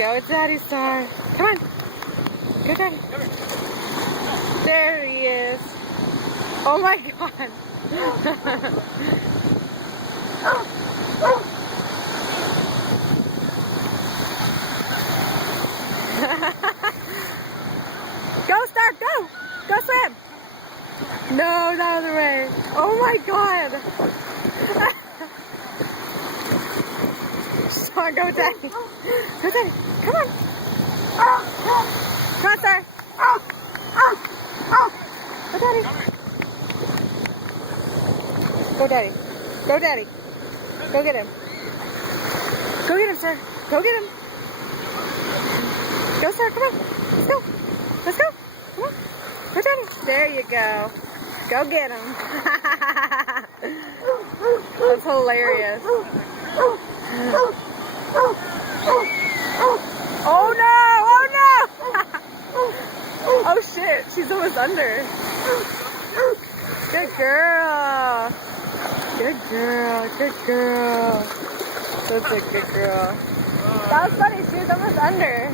Go, Daddy Star. Come on. Go, Daddy. There he is. Oh my God. Go, Star, go! Go swim! No, not out of the way. Oh my God! Star, go, Daddy. Go, Daddy. Come on. Come on, Star. Go, Daddy. Go, Daddy. Go, Daddy. Go get him. Go get him, Star. Go get him. Go, Star. Come on. Let's go. Let's go. Come on. Go, Daddy. There you go. Go get him. That's hilarious. Oh no! Oh no! Oh shit, she's almost under. Good girl. Good girl. Good girl. That's a good girl. That was funny, she was almost under.